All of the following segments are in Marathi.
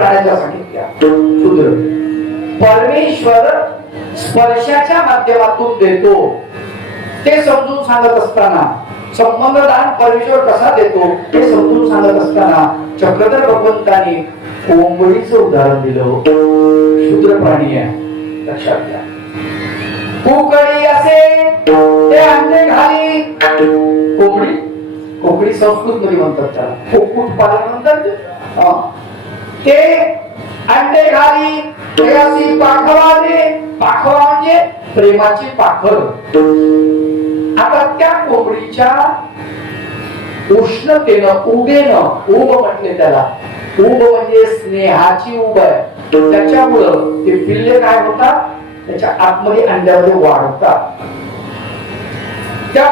प्राण्याच्या सांगितल्या. शूद्र परमेश्वर स्पर्शाच्या माध्यमातून देतो ते समजून सांगत असताना, संबंधदान परमेश्वर कसा देतो हे समजून सांगत असताना चक्रधर भगवंतांनी कोंबडीचं उदाहरण दिलं. शूद्र प्राणी आहे, लक्षात घ्या. कुकडी असे ते अंडे घाली. कोंबडी, कोकणी संस्कृत मध्ये म्हणतात त्याला कुक्कुट पालन म्हणतात. ते अंडे घाली ते अशी पाखवाने, पाखवा म्हणजे प्रेमाची पाखर. आता त्या कोंबडीच्या उष्णतेनं, उबेनं, उब म्हटले त्याला, उब म्हणजे स्नेहाची उब आहे, त्याच्यामुळं ते पिल्ले काय होतात, त्याच्या आतमध्ये अंड्यामध्ये वाढतात. त्या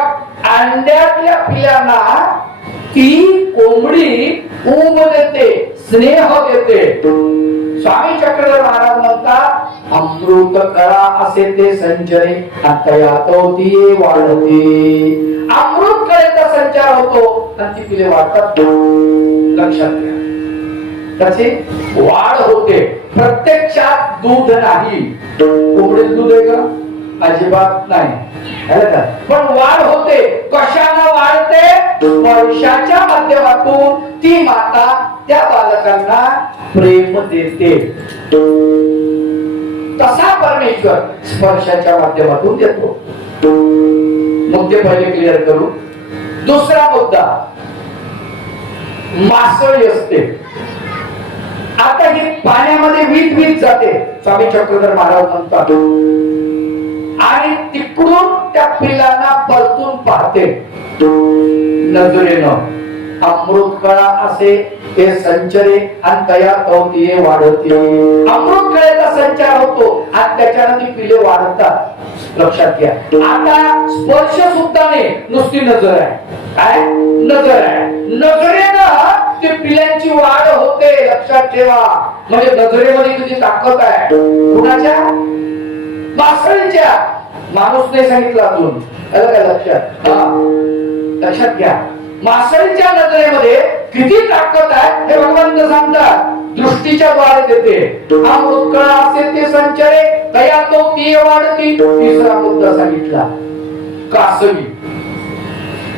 अंड्यातल्या पिल्लांना ती कोंबडी उब देते, स्नेह देते. स्वामी चक्रधर महाराज म्हणतात अमृत करा असे ते संचरे अतयातोती वाढते. अमृत कळेचा संचार होतो आणि ती पिले वाढतात. लक्षात घ्या, त्याची वाढ होते. प्रत्यक्षात दूध नाही, कोंबडीत दूध आहे का? अजिबात नाही. पण वाढ होते. कशाला वाढते? स्पर्शाच्या माध्यमातून ती माता त्या बालकांना प्रेम देते. तसा परमेश्वर स्पर्शाच्या माध्यमातून देतो. मुद्दे पहिले क्लिअर करू. दुसरा मुद्दा, मासळी असते. आता ही पाण्यामध्ये वीट जाते, स्वामी चक्रधर महाराज म्हणतात, आणि तिकडून त्या पिल्लांना परतून पाहते नजरेनं. अमृत कळा असे ते संचरे आणि तया कवतीये वाढते. अमृत कळेचा संचार होतो आणि त्याच्यानं ती पिले वाढतात. लक्षात घ्या. आता स्पर्श सुद्धा नाही, नुसती नजर आहे. काय नजर आहे? नजरेनं ते पिल्यांची वाढ होते. लक्षात ठेवा. म्हणजे नजरेमध्ये किती ताकद आहे. कुणाच्या? मासळीच्या. माणूस नाही सांगितलं अजून, काय लक्षात? लक्षात घ्या. मासळीच्या नजरेमध्ये किती ताकद आहे हे भगवंत सांगतात. दृष्टीच्या द्वारे देते. अमृत कळा असे ते संचरे तया तो ती वाढती. तिसरा मुद्दा सांगितला, कासवी.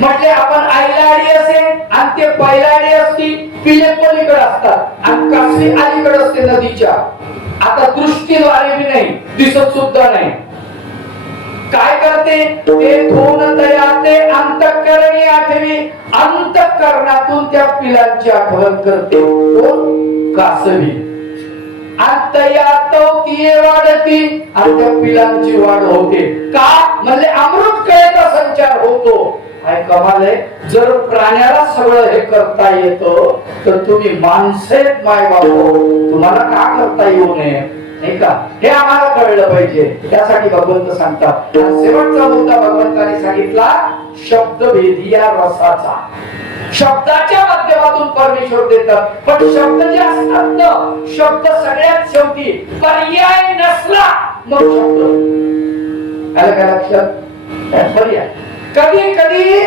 म्हटले आपण आईलाडी असे आणि ते पहिलाडी असती, पिले पलीकडे असतात आणि कासवी अलीकडे असते नदीच्या. आता दृष्टीद्वारे बी नाही, दिसत सुद्धा नाही. काय करते? ते धोन तयाते अंतःकरणी आठवी. अंतःकरणातून त्या पिलांची आठवण करते. कोण? कासवी. अंतयातो ती वाढती आणि त्या पिलांची वाढ होते. का? म्हणजे अमृत कळेचा संचार होतो. काय कमाल आहे. जर प्राण्याला सगळं हे करता येतं तर तुम्ही माणसे माय बाबू तुम्हाला का करता येऊ नये, नाही का? हे आम्हाला कळलं पाहिजे. त्यासाठी भगवंत सांगतात. शेवटचा मुद्दा भगवंताने सांगितला, शब्दभेदिया रसाचा. शब्दाच्या माध्यमातून परमेश्वर देतात. पण शब्द जे असतात ना, शब्द सगळ्यात शेवटी पर्याय नसला मग शब्द. काय लक्षात? पर्याय. कधी कधी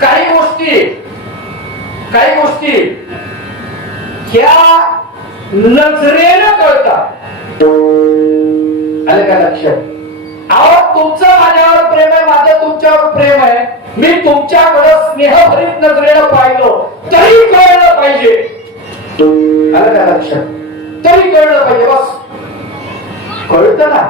काही गोष्टी ह्या नजरेनं कळतात. आलं का लक्षात? अहो तुमचं माझ्यावर प्रेम आहे, माझं तुमच्यावर प्रेम आहे. मी तुमच्याकडे स्नेहभरीत नजरेनं पाहिलं तरी कळलं पाहिजे. आलं का लक्षात? तरी कळलं पाहिजे. बस कळतं ना.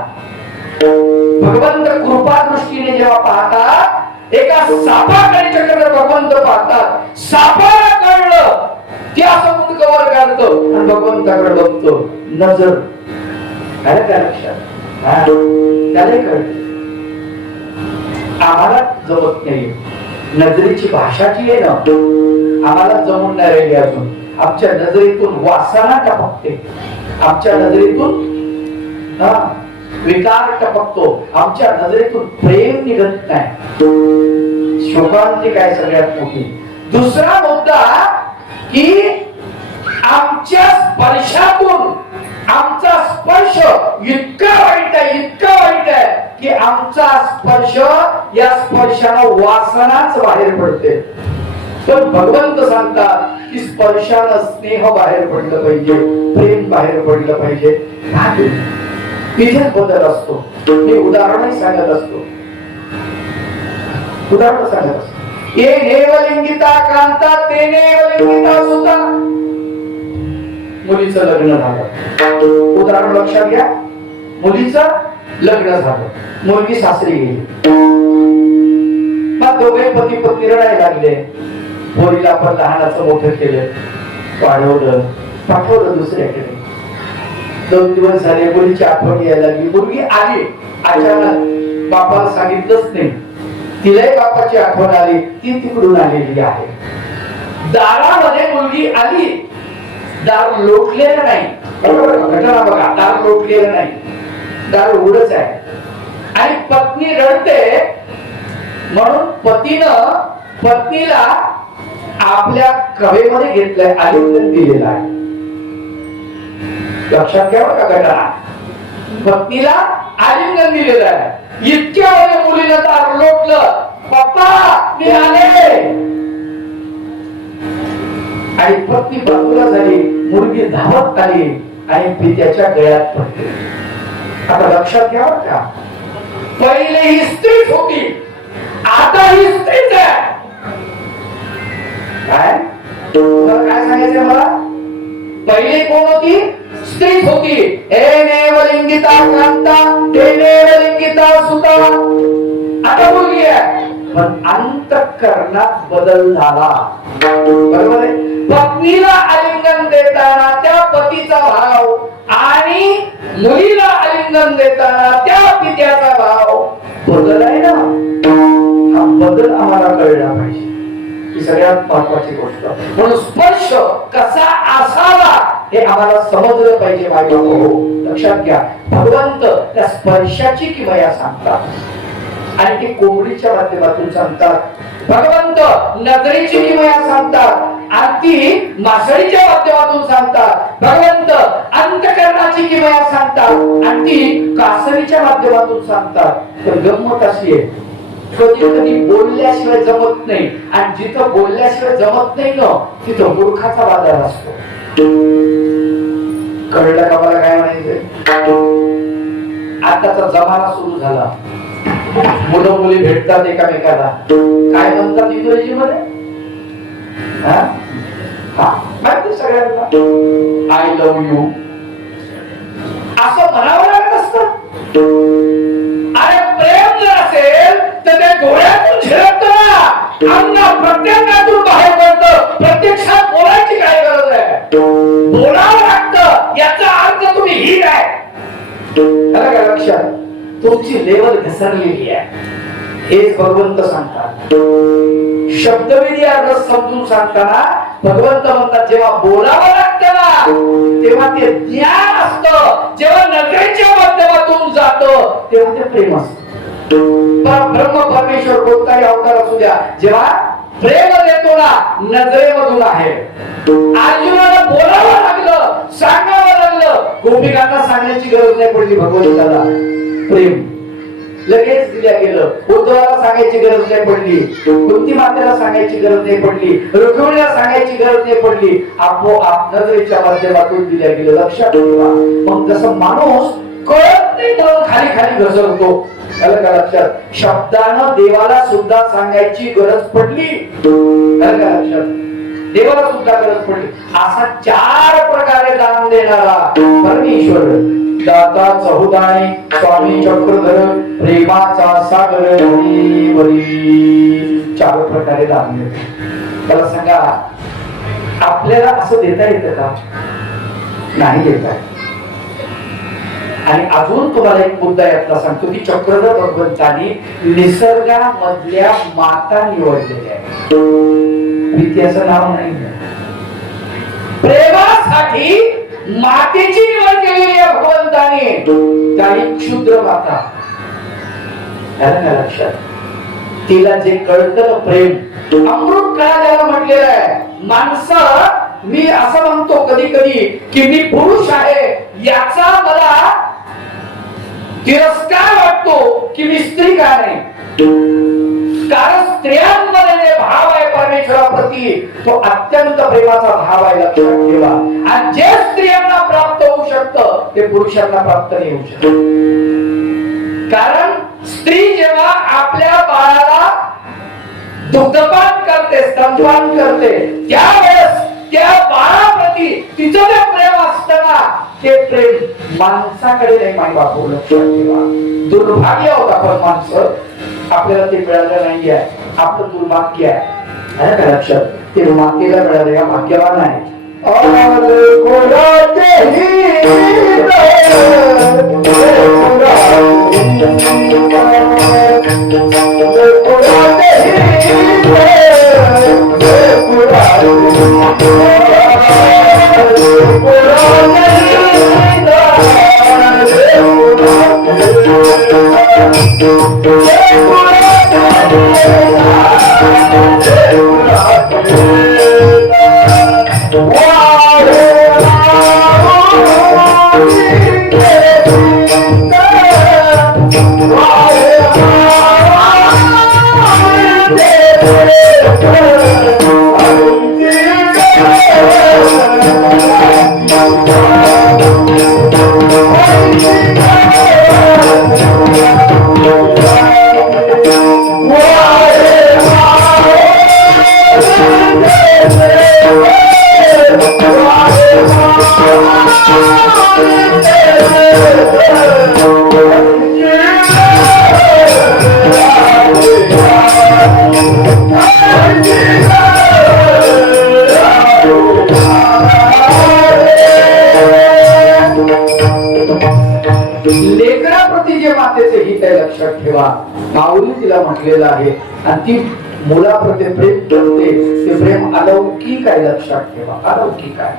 भगवंत कृपा दृष्टीने जेव्हा पाहतात, एका सापाकडे चक्रधर भगवंत पाहतात. सापाला कळलं की असं मुंडकवर काढतो आणि भगवंताकडे बघतो. नजर. काय त्या लक्षात? त्याला कळत. आम्हाला जमत नाही. नजरेची भाषा जी आहे ना, आम्हाला जमून नाही राहिली अजून. आमच्या नजरेतून वासना टपकते. आमच्या नजरेतून विकार टपकतो. आमच्या नजरेतून प्रेम निघत नाही. शोभांती काय सगळ्यात मोठी. दुसरा मुद्दा की आमच्या स्पर्शातून, आमचा स्पर्श इतका वाईट आहे, इतका वाईट आहे की आमचा स्पर्श, या स्पर्शानं वासनाच बाहेर पडते. पण भगवंत सांगतात की स्पर्शानं स्नेह बाहेर पडलं पाहिजे, प्रेम बाहेर पडलं पाहिजे. तिथेच बदल असतो. मी उदाहरणही सांगत असतो. ये नेवलिंगिता कांता ते नेवलिंगिता सुता. मुलीचं लग्न झालं, उदाहरण लक्षात घ्या. मुलीचं लग्न झालं, मुलगी सासरी गेली. मग दोघे पती पत्नी रडायला लागले. पोरीला आपण लहानाचं मोठं केलं, वाढवलं, पाठवलं दुसऱ्याकडे. 2 दिवस झाले, मुलीची आठवण यायला लागली. मुलगी आली अचानक, बापाला सांगितलंच नाही. तिलाही बापाची आठवण आली. ती तिकडून आलेली आहे. दारामध्ये मुलगी आली, दार लोटलेलं नाही. घटना बघा, दार लोटलेलं नाही, दार उघडच आहे. आणि पत्नी रडते म्हणून पतीनं पत्नीला आपल्या कवेमध्ये घेतलंय, आलिंगन दिलेलं आहे. लक्षात घ्यावं का घटना. पत्नीला आलिंगन दिलेलं आहे. इतक्या वेळी मुलीनं दार लोटलं, पप्पा मी आले. आणि पत्नी बाजूला झाली, मुलगी धावत आली आणि पित्याच्या गळ्यात पडली. आता लक्षात घ्यावं का, पहिले ही स्त्रीच होती, आता ही स्त्रीच आहे. काय काय सांगायचं मला. पहिले कोण होती, स्त्रीच होती. हे नेवलिंगिता कांता ते नेवलिंगिता सुता. आता मुलगी आहे, पण अंतःकरणात बदल झाला. बरोबर आहे. पत्नीला आलिंगन देताना त्या पतीचा भाव आणि मुलीला आलिंगन देताना त्या पित्याचा भाव बदल आहे ना. हा बदल आम्हाला कळला पाहिजे, ही सगळ्यात महत्वाची गोष्ट. म्हणून स्पर्श कसा असावा हे आम्हाला समजलं पाहिजे. बायको हो, लक्षात घ्या. भगवंत त्या स्पर्शाची किमया सांगतात आणि ती कोंबडीच्या माध्यमातून सांगतात. भगवंत नजरेची किमया सांगतात आणि ती मासळीच्या माध्यमातून सांगतात. भगवंत अंतःकरणाची किमया सांगतात आणि ती कासरीच्या माध्यमातून सांगतात. तर गंमत अशी आहे, कधी कधी बोलल्याशिवाय जमत नाही, आणि जिथं बोलल्याशिवाय जमत नाही ना, तिथं मूर्खाचा बाजार असतो. कळलं का मला काय म्हणायचंय. आताचा जमाना सुरू झाला, मुलं मुली भेटतात एकामेकाला, काय म्हणतात इंग्रजी मध्ये, माहिती सगळ्यांना, आय लव्ह यू असं म्हणावं लागत असतं. अरे प्रेम जर असेल तर ते डोळ्यातून झिरपत ना, अंगा प्रत्येकातून बाहेर पडतं. प्रत्यक्षात बोलायची काय गरज आहे, बोलावं लागतं. याचा अर्थ तुम्ही ही काय लक्षात, तुमची लेवल घसरलेली आहे. हेच भगवंत सांगतात. शब्दविधी अर्थ समजून सांगताना भगवंत म्हणतात, जेव्हा बोलावं लागतं ना तेव्हा ते ज्ञान असतं, जेव्हा नजरेच्या माध्यमातून जातं तेव्हा ते प्रेम असतं. ब्रह्म परमेश्वर कोणताही अवतार असू द्या, जेव्हा प्रेम देतो ना नजरेमधून आहे. अर्जुनाला बोलावं लागलं, सांगावं लागलं. गोपिकांना सांगण्याची गरज नाही पडली भगवंताला. प्रेम लगेच दिल्या गेलं. उद्धवाला सांगायची गरज नाही पडली, कुंती मातेला सांगायची गरज नाही पडली, रुक्मिणीला सांगायची गरज नाही पडली. आपोआप नजरेच्या माध्यमातून दिल्या गेलं. लक्षात ठेवा. मग जसं माणूस कळत नाही म्हणून खाली खाली घसरतो, लक्षात, शब्दानं देवाला सुद्धा सांगायची गरज पडली. लक्षात, देवाला सुद्धा गरज पडली. असा 4 प्रकारे दान देणारा परमेश्वर, दाता चहुदाणे, स्वामी चक्रधर, प्रेमाचा सागर, 4 प्रकारे दान देतो. त्याला सांगा, आपल्याला असं देता येतं का? नाही देता. आणि अजून तुम्हाला एक मुद्दा यातला सांगतो की चक्रधर भगवंतांनी निसर्गामधल्या माता निवडलेल्या आहेत. विद्याचं नाव नाही, प्रेमासाठी मातेची निवड केलेली आहे भगवंताने. काही क्षुद्र माता, लक्षात, तिला जे कळतं प्रेम, अमृत काळ त्याला म्हटलेलं आहे. माणसं, मी असं म्हणतो कधी कधी की मी पुरुष आहे याचा मला तिरस्कार वाटतो की मी स्त्री का नाही. कारण स्त्रियांमध्ये जे भाव आहे परमेश्वराप्रती तो अत्यंत प्रेमाचा भाव आहे, लक्षात ठेवा. आणि जे स्त्रियांना प्राप्त होऊ शकतं ते पुरुषांना प्राप्त नाही होऊ शकत. कारण स्त्री जेव्हा आपल्या बाळाला दुग्धपान करते, स्तनपान करते, त्यावेळेस त्या बाळाप्रती तिचं जे प्रेम असतं ना, ते प्रेम माणसाकडे नाही. माई बापू, लक्षात ठेवा. दुर्भाग्य होत आपण माणसं, आपल्याला ते मिळालं नाही आहे, आपलं दुर्भाग्य आहे का लक्षात. ते मातेला मिळालं, या भाग्यवान आहे. लेकराप्रती जे मातेचे हित आहे, लक्षात ठेवा. माऊली तिला म्हटलेलं आहे. आणि ती मुलाप्रती प्रेम करते, ते प्रेम अलौकिक आहे, लक्षात ठेवा, अलौकिक आहे.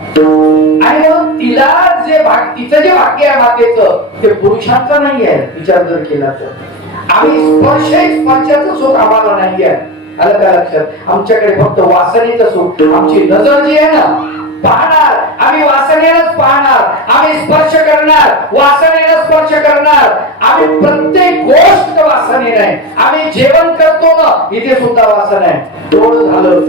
आणि मग तिला जे तिचं जे भाग्य आहे मातेचं, ते पुरुषांचं नाही आहे. विचार जर केला तर आम्ही स्पर्शाचं सुख आम्हाला नाही आहे. आलं का लक्षात. आमच्याकडे फक्त वासनेचं सुख. आमची नजर जी आहे ना, पाहणार, आम्ही वासनेनंच पाहणार, आम्ही स्पर्श करणार, वासनेनं स्पर्श करणार. आम्ही प्रत्येक गोष्ट वासनेनं आहे. आम्ही जेवण करतो ना, इथे सुद्धा वासन आहे. गोड झालं,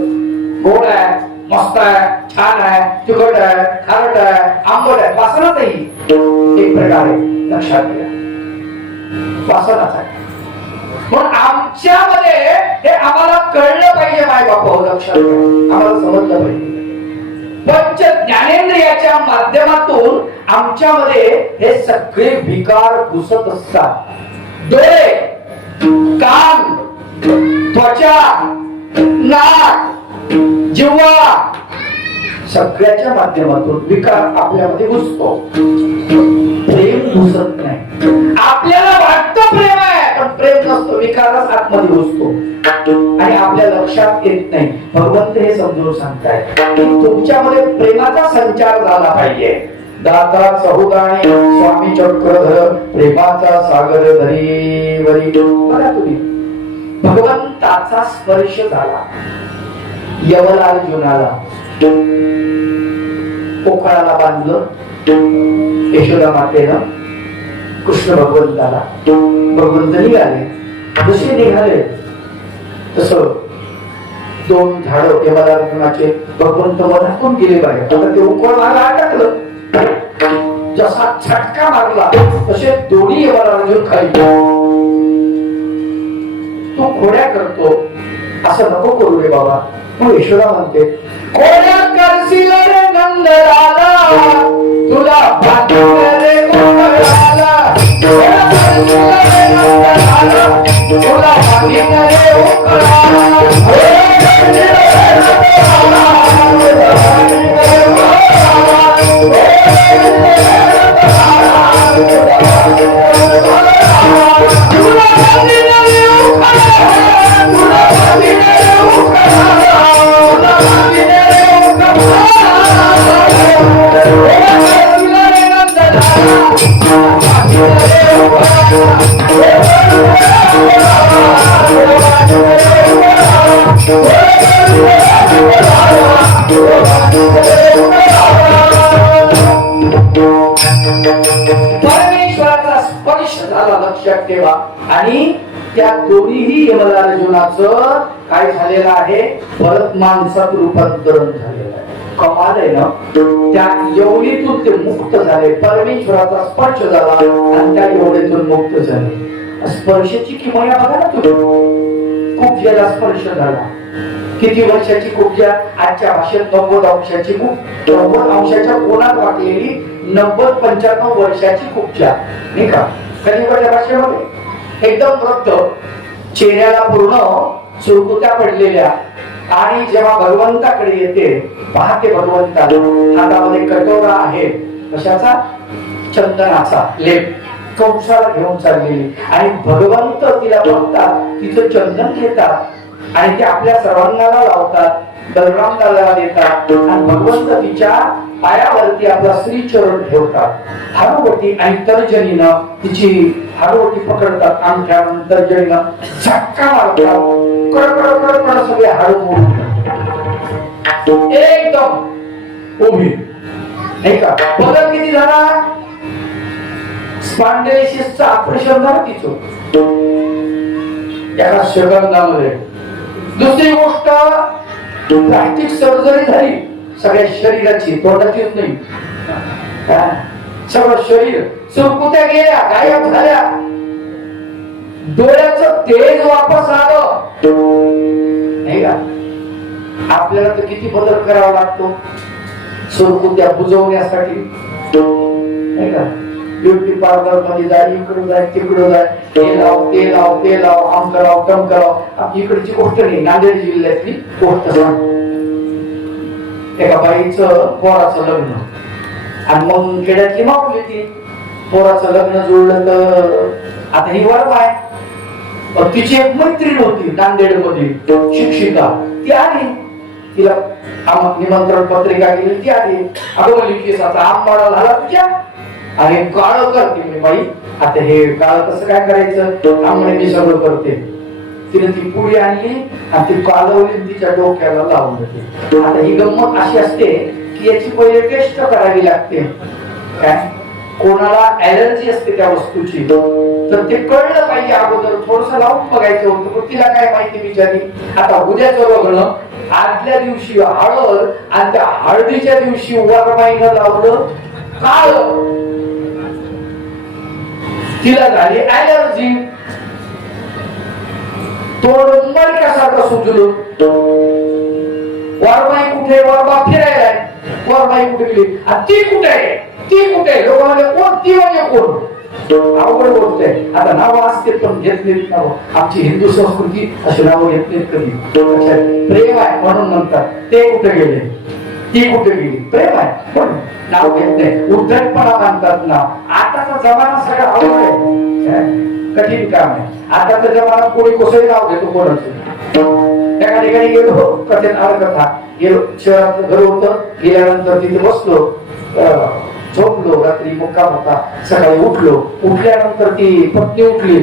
गोड आहे, मस्त आहे, छान आहे, तिखट आहे, खारट आहे, आंबट आहे, वासनाच आहे. एक प्रकारे लक्षात घ्या, वासनाच आहे. पण आमच्यामध्ये हे आम्हाला कळलं पाहिजे. माय बापा, लक्षात घ्या, आम्हाला समजलं पाहिजे. पंच ज्ञानेंद्रियाच्या माध्यमातून आमच्यामध्ये हे सगळे विकार घुसत असतात. डोळे, कान, त्वचा, नाक, जिव्हा, सगळ्याच्या माध्यमातून विकार आपल्यामध्ये घुसतो. प्रेम घुसत नाही. आपल्याला वाटतं प्रेम आहे, पण प्रेम नसतं, विकारच आतमध्ये घुसतो आणि आपल्या लक्षात येत नाही. भगवंत हे समजून सांगताय की तुमच्यामध्ये प्रेमाचा संचार झाला पाहिजे. दाता चहुदाणे स्वामी चक्रधर, प्रेमाचा सागर धरी वरी. बघा तुम्ही, भगवंताचा स्पर्श झाला यवलार्जुनाला. पोखळाला बांधलं यशोदा मातेनं कृष्ण भगवंताला. भगवंत निघाले. जसे निघाले तसं दोन झाडं यमराजनाचे भगवंत मनातून गेले पाहिजे. आता ते उकळ मागे अटकलं. जसा झटका मारला तसे दोन्ही यमराजून खाली. तू खोड्या करतो, असं नको करू रे बाबा. मग यशोदा म्हणते, खोड्या करशील रे नंदलाला, तुला भाग्य रे उकळाला. खोड्या करशील रे नंदलाला, तुला भाग्य रे उकळाला. परमेश्वराचा स्पर्श झाला, लक्षात ठेवा. आणि त्या दोन्ही यमलार्जुनाचं काय झालेलं आहे, परत माणसात रूपांतरण झालेलं आहे. कमाल आहे ना. त्या योनीतून ते मुक्त झाले, परमेश्वराचा स्पर्श झाला आणि त्या योनीतून मुक्त झाले. स्पर्शाची किमया बघा ना तुम्ही. खूप ज्याला स्पर्श झाला, किती वर्षाची कुब्जा, आजच्या भाषेत 90 अंशाची खूप, 90 अंशाच्या कोणात वाटलेली 90-95 वर्षाची कुब्जा नाही का. कलियुगाच्या भाषेमध्ये एकदम वृद्ध, चेहऱ्याला पूर्ण सुरकुत्या पडलेल्या, आणि जेव्हा भगवंताकडे येते पाहते भगवंताला हातामध्ये कटोरा आहे, कशाचा, चंदनाचा लेप, कंसाला घेऊन चाललेली, आणि भगवंत तिला बघतात, तिचं चंदन घेतात आणि ते आपल्या सर्वांगाला लावतात, बलरामदाला देतात, आणि भगवंत तिच्या पायावरती आपला श्रीचरण ठेवतात. हारोवटी आणि तर्जनीनं तिची हारोवटी पकडतात, अंगठ्यानं तर्जनीनं झटका मारतात, कडकड सगळे हाडू मोडून एकदम उभी नाही का. बदल किती झाला, स्पॉन्डिलोसिसचं ऑपरेशन झालं तिचं एका सेकंदामध्ये. दुसरी गोष्ट, प्लास्टिक सर्जरी झाली सगळ्या शरीराची, तोंडाचीच नाही, सगळं शरीर, सुरकुत्या गेल्या, गायब झाल्या, डोळ्याचं तेज वापस आलं नाही का. आपल्याला तर किती बदल करावा लागतो सुरकुत्या बुजवण्यासाठी नाही का. ब्युटी पार्लर मध्ये जाय, इकडं जाय, तिकडं जाय, हे लाव, ते लाव, ते लाव, आमक लाव, टमक लाव. आपली इकडची गोष्ट नाही, नांदेड जिल्ह्यातली गोष्ट सांग. एका बाईचं पोराचं लग्न, आणि मग खेड्यातली मागली ती, पोराचं लग्न जुळलं तर आता ही वरव आहे. तिची एक मैत्रीण होती नांदेड मध्ये शिक्षिका, ती आली, तिला निमंत्रण पत्रिका गेली, ती आली. अगं म्हणली केसाचा आंबाडा झाला तुझ्या, आणि काळ करते मी बाई, आता हे काळ कसं काय करायचं, आंबडे मी सगळं करते. तिने ती पुडी आणली आणि ती कालवली, तिच्या डोक्याला लावून देते. आता ही गंमत अशी असते की याची पहिले टेस्ट करावी लागते. काय, कोणाला ऍलर्जी असते त्या वस्तूची, तर ते कळलं पाहिजे अगोदर, थोडस लावून बघायचं होतं. पण तिला काय माहिती बिचारी. आता उद्याचं लग्न, आदल्या दिवशी हळद, आणि त्या हळदीच्या दिवशी वरमाईनं लावलं काळ, तिला झाली ऍलर्जी. तोंड मडक्यासारखं सुजलं. वरमाई कुठे, वरबा फिरायला, वरमाई कुठे गेली, आणि ती कुठे आहे, ती कुठे, लोक म्हणजे कोण, ती म्हणजे कोण, अवघड गोष्ट आहे. आता नाव असते पण घेत नाहीत नाव. आमची हिंदू संस्कृती अशी नावं घेत नाहीत कधी. प्रेम आहे म्हणून म्हणतात, ते कुठे गेले, ती कुठे गेली, प्रेम आहे पण नाव घेत नाही, उद्धटपणा मानतात नाव. आताचा जमाना सगळा अवघड आहे, कठीण काम आहे. आताचा जमाना कोणी कसंही नाव घेतो कोणाचं. एका ठिकाणी गेलो, कथेत कथा गेलो, शहरातलं घर होतं, गेल्यानंतर तिथे बसलो, झोपलो, रात्री मुक्काम होता, सकाळी उठलो. उठल्यानंतर ती पत्नी उठली,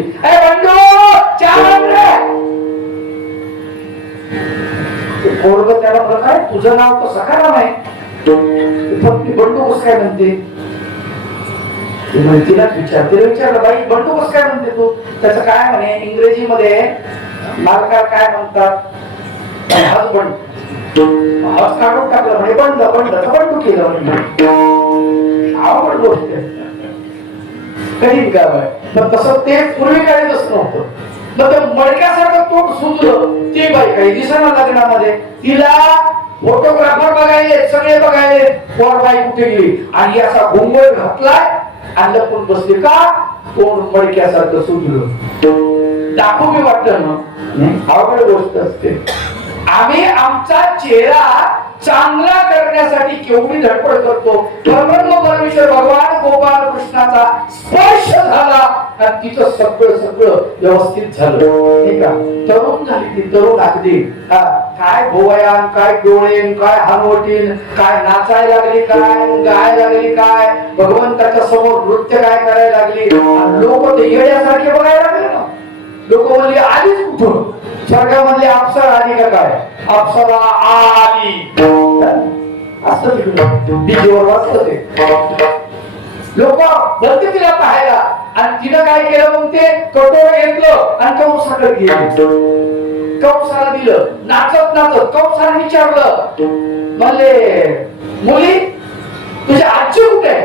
पोरग त्याला म्हणलं, काय तुझं नाव तर सखाराम आहे, पत्नी बंडू कसं काय म्हणते. तिलाच विचारलं, बाई बंडू कसं काय म्हणते तू. त्याचं काय म्हणे, इंग्रजीमध्ये मालकार काय म्हणतात, हजबंड, हज काढून टाकलं म्हणे, बंड बंड बंडू केलं म्हणजे. आवड गोष्ट आहे, कधी गाव आहे. पण तसं ते पूर्वी काही तसं नव्हतं. मग ते मडक्यासारखं तोंड सुचलं, ती बाई काही दिसेना लग्नामध्ये. तिला फोटोग्राफर बघायले, सगळे बघायले, पोर बाई कुठे गेली, आणि असा घुंगळ घातलाय आणि लपून बसले का, तोंड मडक्यासारखं सुचलं. दाखवू मी वाटतं ना, आवड गोष्ट असते. आम्ही आमचा चेहरा चांगला करण्यासाठी केवढी धडपड करतो. परमेश्वर भगवान गोपाल कृष्णाचा स्पर्श झाला आणि तिचं सगळं व्यवस्थित झालं नाही का. तरुण झाली ती, तरुण अगदी. काय भोवयान, काय डोळेन, काय हनवटीन, काय नाचायला लागली, काय गायला लागली, काय भगवंताच्या समोर नृत्य काय करायला लागली. लोक ते येण्यासारखे बघायला लागले ना. लोक म्हणले आलीच कुठून, स्वर्गामधली अप्सरा आली का काय, अप्सरा आली असं डीजेवर वाजत ते. लोक भरते तिला पाहायला, आणि तिनं काय केलं मग ते कटोरं घेतलं आणि कंसाकडे गेलं, कंसाला दिलं. नाचत नाचत कंसाने विचारलं, म्हणले मुली तुझी आजी कुठे आहे?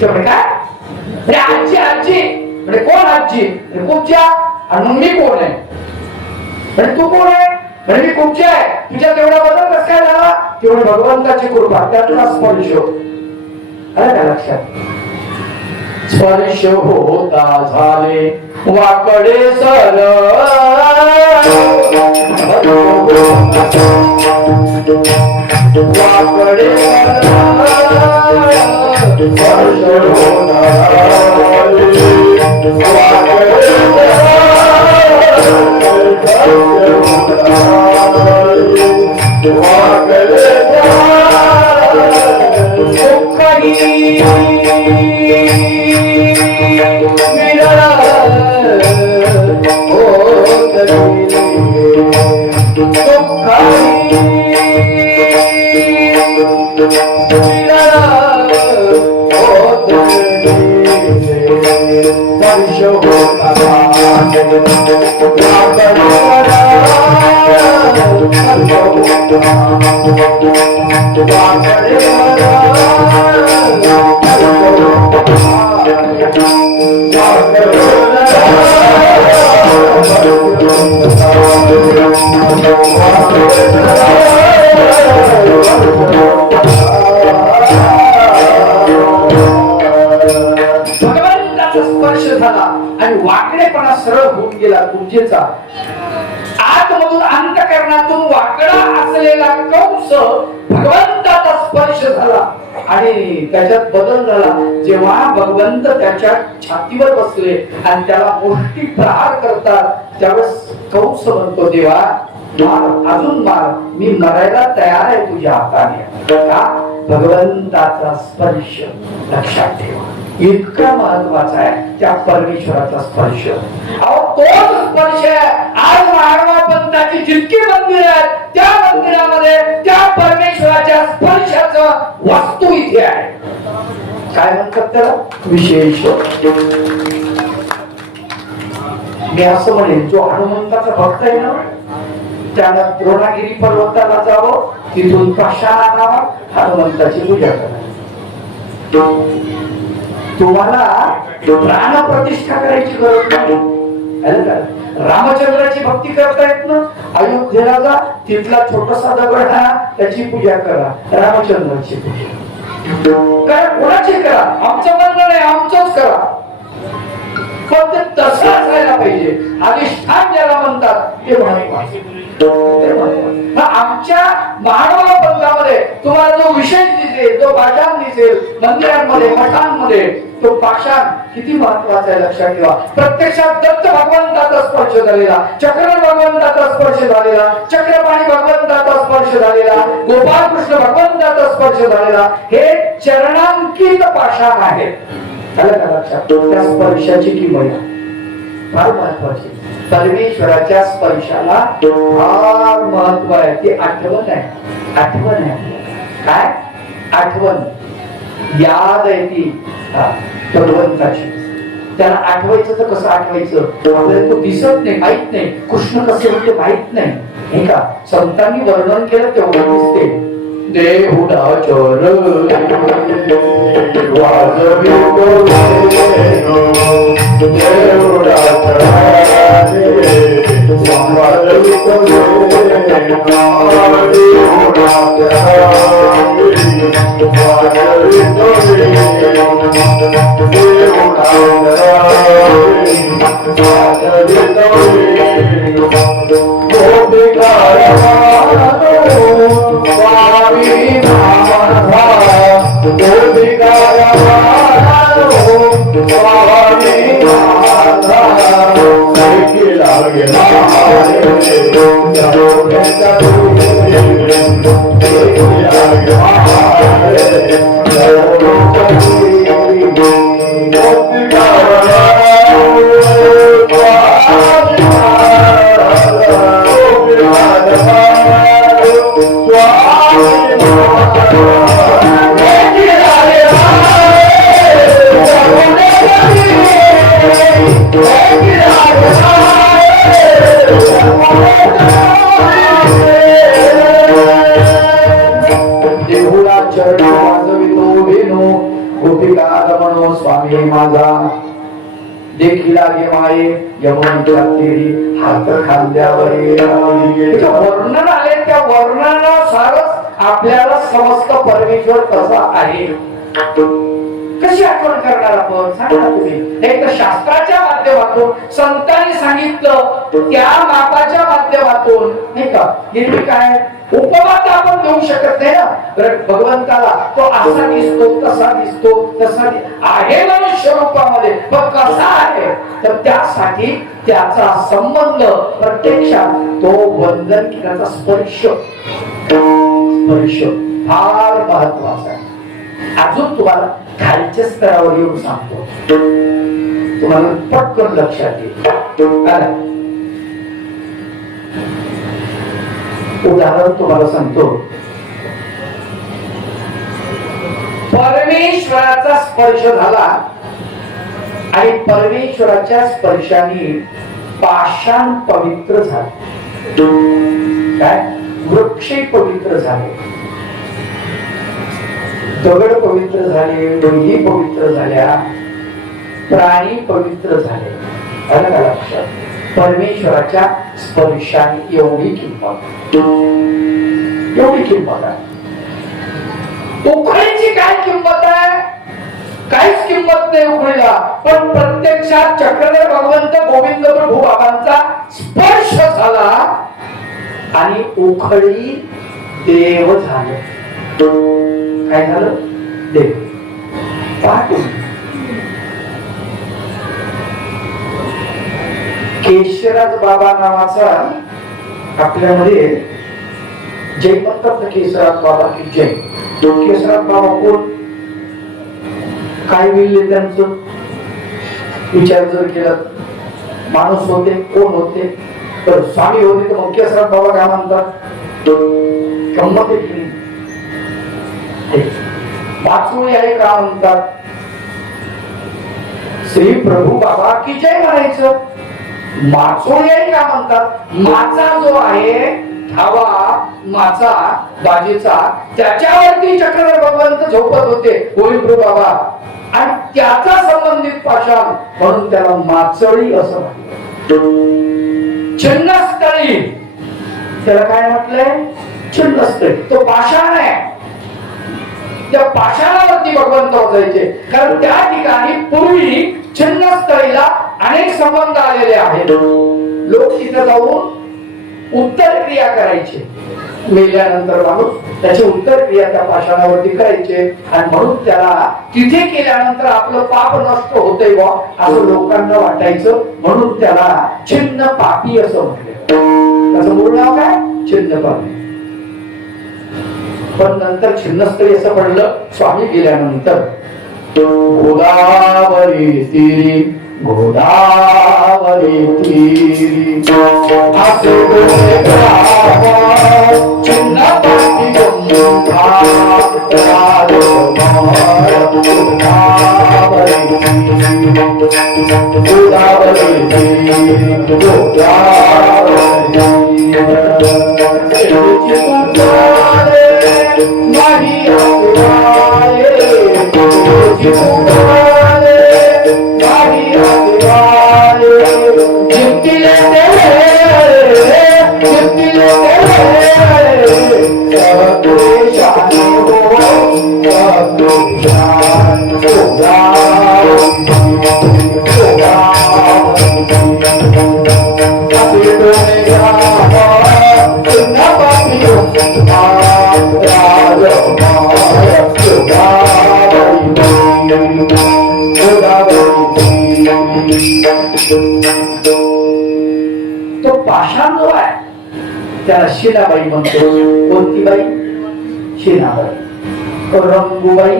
ते म्हणे काय? आजी आजी म्हणजे कोण आजी? कुठच्या? आणि मग मी कोण आहे? म्हणजे तू कोण आहे? म्हणजे मी कुठची आहे? तुझ्या तेवढा बदल कस काय झाला? तेवढी भगवंताची कृपा, त्यातला स्पर्श आला का लक्षात? स्पर्श होता झाले वाकडे सर, वाकडे स्पर्श होता वाकडेपणा सरळ होऊन गेला तुमचेचा. आतमधून अंतःकरणातून वाकडा असलेला कंस भगवंताचा स्पर्श झाला आणि त्याच्यात बदल झाला. जेव्हा भगवंत त्याच्या छातीवर बसले आणि त्याला मुष्टी प्रहार करतात, त्यावेळेस कंस म्हणतो, देवा मार, अजून मार, मी मरायला तयार आहे तुझ्या हाताने. का? भगवंताचा स्पर्श लक्षात ठेवा, इतका महत्वाचा आहे त्या परमेश्वराचा स्पर्श. अहो तोच स्पर्श आज महाराज पंथाची जितकी मंदिर आहेत त्या मंदिरामध्ये त्या परमेश्वराच्या स्पर्शाचं वस्तू इथे आहे. काय म्हणतात त्याला? विशेष. मी असं म्हणेन, जो हनुमंताचा भक्त आहे ना, त्यानं द्रोणागिरी पर्वताला जावं, तिथून कशाला आणावा, हनुमंताची पूजा करा. तुम्हाला प्राण प्रतिष्ठा करायची गरज नाही. रामचंद्राची भक्ती करतायत ना, अयोध्येला जा, तिथला छोटासा दगड आहे, त्याची पूजा करा, रामचंद्राची पूजा करा. कोणाची करा, आमचं म्हणणं नाही, आमचंच करा, पण ते तसं असायला पाहिजे. अधिष्ठान ज्याला म्हणतात ते महत्वाचे. आमच्या मानव पंथामध्ये तुम्हाला जो विशेष दिसेल, जो पाषाण दिसेल मंदिरांमध्ये मठांमध्ये, तो पाषाण किती महत्वाचा आहे लक्षात ठेवा. प्रत्यक्षात दत्त भगवंताचा स्पर्श झालेला, चक्र भगवंताचा स्पर्श झालेला, चक्रपाणी भगवंताचा स्पर्श झालेला, गोपाळ कृष्ण भगवंताचा स्पर्श झालेला, हे चरणांकित पाषाण आहे. लक्षात त्या स्पर्शाची किंमत फार महत्वाची. परमेश्वराच्या स्पर्शाला फार महत्व आहे. ती आठवण आहे, आठवण आहे. काय आठवण? याद आहे ती भगवंताची. त्याला आठवायचं तर कसं आठवायचं? आपल्याला तो दिसत नाही, माहित नाही. कृष्ण कसे होते माहित नाही, हे का संतांनी वर्णन केलं तेवढं दिसते. देहुडा चर गोपिका गमनो स्वामी माझा देखील लागे माये यमुनेच्या तीरी हात खांद्यावर वर्णन आले. त्या वर्णनानुसारच आपल्याला समस्त परमेश्वर कसा आहे. कशी आठवण करणार आपण सांगा तुम्ही. एक तर शास्त्राच्या माध्यमातून संतांनी सांगितलं त्या मापाच्या माध्यमातून नाही का. हे काय उपमा तर आपण देऊ शकत नाही ना भगवंताला. तो असा दिसतो तसा दिसतो तसा आहे मनुष्य रूपामध्ये पण कसा आहे तर त्यासाठी त्याचा संबंध प्रत्यक्षात तो वंदन केल्याचा स्पर्श फार महत्वाचा आहे. अजून तुम्हाला खालच्या स्तरावर येऊन सांगतो तुम्हाला पटकन लक्षात येईल. उदाहरण तुम्हाला सांगतो. परमेश्वराचा स्पर्श झाला आणि परमेश्वराच्या स्पर्शाने पाषाण पवित्र झाले. काय वृक्ष पवित्र झाले, दगड पवित्र झाले, डोंगी पवित्र झाल्या, प्राणी पवित्र झाले. आलं का लक्षात. परमेश्वराच्या स्पर्शाने एवढी किंमत आहे. उखळीची काय किंमत आहे. काहीच किंमत नाही उखळीला. पण प्रत्यक्षात चक्रधर भगवंत गोविंद प्रभू बाबांचा स्पर्श झाला आणि उखळी देव झाले. काय झालं देव. केशराज बाबा नावाचा आपल्यामध्ये जय म्हणतात ना केशराज बाबा की जय. केशराज बाबा कोण काय मिळले त्यांचं विचार जर केला. माणूस होते कोण होते तर स्वामी होते तर मग केशराज बाबा काय म्हणतात गंमत आहे की वाचुळी आहे का म्हणतात. श्री प्रभू बाबा की जय म्हणायचं. माचोळी आहे का म्हणतात. माचा जो आहे धावा माचा बाजीचा त्याच्यावरती चक्रधर भगवंत झोपत होते गोविंद प्रभू बाबा आणि त्याचा संबंधित पाषाण म्हणून त्याला माचळी असं म्हटलं. छिन्नस्थळी त्याला काय म्हटलंय छिन्नस्थळी. तो पाषाण आहे. त्या पाषाणावरती भगवंत बसायचे कारण त्या ठिकाणी पूर्वी छिन्नस्थळीला अनेक संबंध आलेले आहेत. लोक तिथे जाऊन उत्तर क्रिया करायचे. मेल्यानंतर माणूस त्याची उत्तर क्रिया त्या पाषाणावरती करायचे आणि म्हणून त्याला तिथे केल्यानंतर आपलं पाप नष्ट होतंय बा असं लोकांना वाटायचं म्हणून त्याला छिन्न पापी असं म्हटलं. त्याचं मूळ नाव काय छिन्न पापी. पण नंतर छिन्नस्थळी असं पडलं स्वामी गेल्यानंतर. गोदावरी तीरी गोदावरी तीरी असे छिन्न पापी गोदावरी तीरी तो पाषाण जो आहे त्याला शिलाबाई म्हणतो. कोणती बाई शिलाबाई. रंगूबाई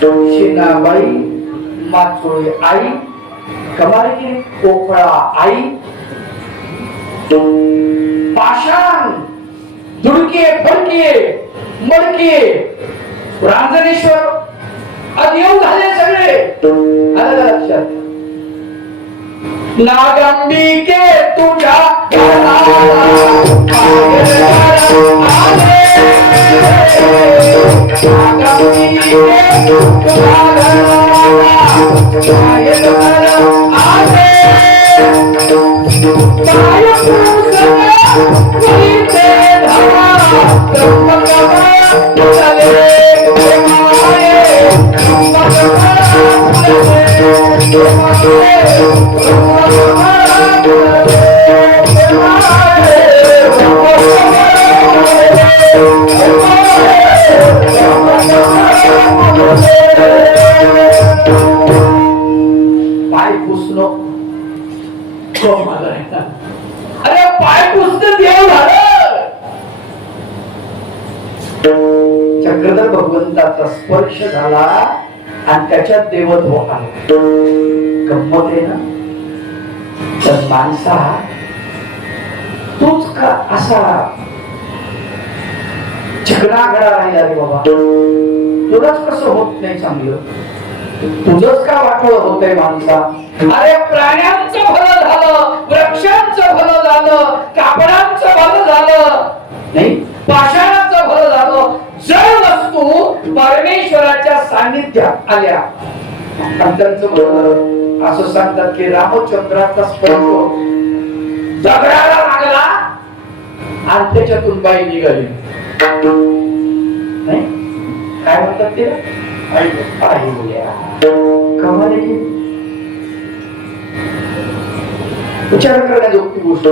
शिलाबाई माचोळी आई कमारी पोकळा आई. पाषाण दुडके फडके मडके रांजणेश्वर अदेव झाले सगळे. आलं लक्षात. नागंबिके तुझ्या आले पाय पुसणं अरे पाय पुसणं देव झालं. चक्रधर भगवंताचा स्पर्श झाला आणि त्याच्यात देवत्व आलं. गंमत आहे ना. तर माणसा तूच का असा चिकना घडा राहिला रे बाबा. तुलाच कसं होत नाही चांगलं. तुझंच का वाटोळ होतंय माणसा. अरे प्राण्यांचं भलं झालं, वृक्षांचं भलं झालं, कापडांचं भलं झालं नाही, पाषाणाचं भलं झालं. जड वस्तू परमेश्वराच्या सान्निध्यात आल्या आणि त्यांचं भलं. असं सांगतात की रामचंद्राचा स्पर्श दगडाला लागला आणि त्याच्यातून बाई निघाली. नाही काय म्हणतात ते विचार करण्याजोगी गोष्ट.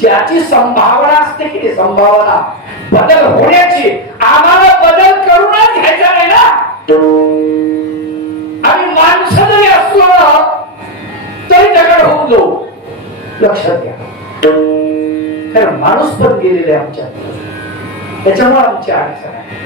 ज्याची संभावना असते की संभावना बदल होण्याची, आम्हाला बदल करूनच घ्यायचा नाही ना. आम्ही माणसं जरी असलो तरी दगड होऊन जाऊ. लक्षात घ्या. कारण माणूस पण गेलेले आमच्या, त्याच्यामुळे आमची अडचण आहे.